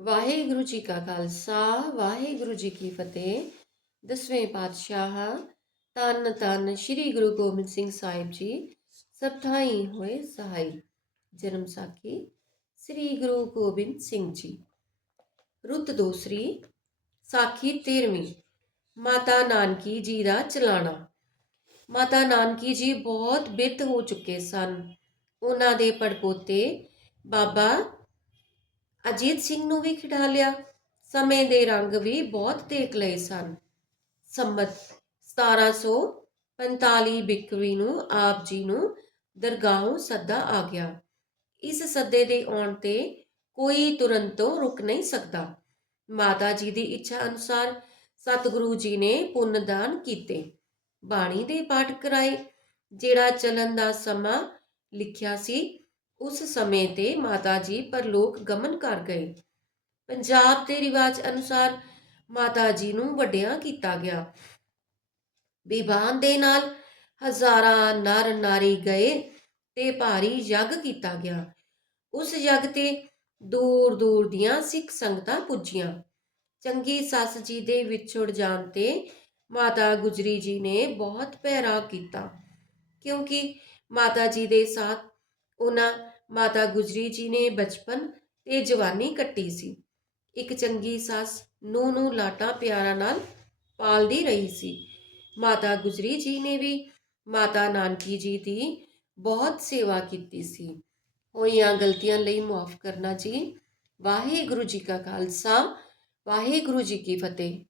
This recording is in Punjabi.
ਵਾਹਿਗੁਰੂ ਜੀ ਕਾ ਖਾਲਸਾ, ਵਾਹਿਗੁਰੂ ਜੀ ਕੀ ਫਤਿਹ। ਦਸਵੇਂ ਪਾਤਸ਼ਾਹ ਤਨ ਤਨ ਸ੍ਰੀ ਗੁਰੂ ਗੋਬਿੰਦ ਸਿੰਘ ਸਾਹਿਬ ਜੀ, ਸਭ ਥਾਈ ਹੋਏ ਸਹਾਈ। ਜਨਮ ਸਾਖੀ ਸ੍ਰੀ ਗੁਰੂ ਗੋਬਿੰਦ ਸਿੰਘ ਜੀ। ਰੁੱਤ ਦੂਸਰੀ ਸਾਖੀ 13ਵੀਂ ਮਾਤਾ ਨਾਨਕੀ ਜੀ ਦਾ ਚਲਾਣਾ। ਮਾਤਾ ਨਾਨਕੀ ਜੀ ਬਹੁਤ ਬਿਰਧ ਹੋ ਚੁੱਕੇ ਸਨ। ਉਹਨਾਂ ਦੇ ਪੜਪੋਤੇ ਬਾਬਾ ਅਜੀਤ ਸਿੰਘ ਨੂੰ ਵੀ ਖਿਡਾ ਲਿਆ। ਸਮੇਂ ਦੇ ਰੰਗ ਵੀ ਬਹੁਤ ਦੇਖ ਲਏ ਸਨ। ਸੰਮਤ 1745 ਬਿਕਰੀ ਨੂੰ ਆਪ ਜੀ ਨੂੰ ਦਰਗਾਹੋਂ ਸੱਦਾ ਆ ਗਿਆ। ਇਸ ਸੱਦੇ ਦੇ ਆਉਣ ਤੇ ਕੋਈ ਤੁਰੰਤੋਂ ਰੁਕ ਨਹੀਂ ਸਕਦਾ। ਮਾਤਾ ਜੀ ਦੀ ਇੱਛਾ ਅਨੁਸਾਰ ਸਤਿਗੁਰੂ ਜੀ ਨੇ ਪੁੰਨ ਦਾਨ ਕੀਤੇ। ਬਾਣੀ ਦੇ ਪਾਠ ਕਰਾਏ, ਜਿਹੜਾ ਚੱਲਣ ਦਾ ਸਮਾਂ ਲਿਖਿਆ ਸੀ ਉਸ ਸਮੇਂ ਤੇ ਮਾਤਾ ਜੀ ਪਰਲੋਕ ਗਮਨ ਕਰ ਗਏ। ਪੰਜਾਬ ਦੇ ਰਿਵਾਜ ਅਨੁਸਾਰ ਮਾਤਾ ਜੀ ਨੂੰ ਵੱਡਿਆਂ ਕੀਤਾ ਗਿਆ। ਵਿਵਾਹ ਦੇ ਨਾਲ ਹਜ਼ਾਰਾਂ ਨਰ ਨਾਰੀ ਗਏ ਤੇ ਭਾਰੀ ਯੱਗ ਕੀਤਾ ਗਿਆ। ਉਸ ਯੱਗ ਤੇ ਦੂਰ ਦੂਰ ਦੀਆਂ ਸਿੱਖ ਸੰਗਤਾਂ ਪੁੱਜੀਆਂ। ਚੰਗੀ ਸੱਸ ਜੀ ਦੇ ਵਿਛੜ ਜਾਣ ਤੇ ਮਾਤਾ ਗੁਜਰੀ ਜੀ ਨੇ ਬਹੁਤ ਪਹਿਰਾ ਕੀਤਾ। ਕਿਉਂਕਿ ਮਾਤਾ ਜੀ ਦੇ ਸਾਥ ਉਹਨਾਂ ਮਾਤਾ ਗੁਜਰੀ ਜੀ ਨੇ ਬਚਪਨ ਤੇ ਜਵਾਨੀ ਕੱਟੀ ਸੀ। ਇੱਕ ਚੰਗੀ ਸੱਸ ਨੂੰ ਨੂੰ ਲਾਟਾਂ ਪਿਆਰਾਂ ਨਾਲ ਪਾਲਦੀ ਰਹੀ ਸੀ। ਮਾਤਾ ਗੁਜਰੀ ਜੀ ਨੇ ਵੀ ਮਾਤਾ ਨਾਨਕੀ ਜੀ ਦੀ ਬਹੁਤ ਸੇਵਾ ਕੀਤੀ ਸੀ। ਹੋਈਆਂ ਗਲਤੀਆਂ ਲਈ ਮਾਫ ਕਰਨਾ ਜੀ। ਵਾਹਿਗੁਰੂ ਜੀ ਕਾ ਖਾਲਸਾ, ਵਾਹਿਗੁਰੂ ਜੀ ਕੀ ਫਤਿਹ।